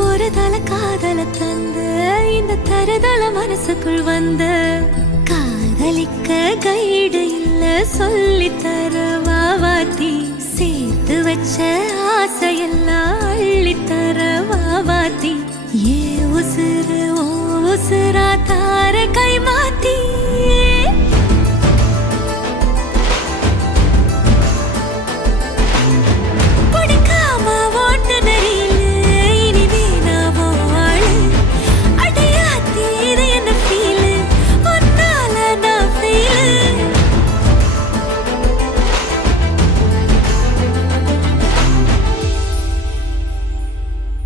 ஒரு தல காதல தந்த இந்த தருதல மனசுக்குள் வந்த காதலிக்க கைடு இல்ல சொல்லி தர வாத்தி சேர்த்து வச்ச ஆசையெல்லாம் அள்ளித்தர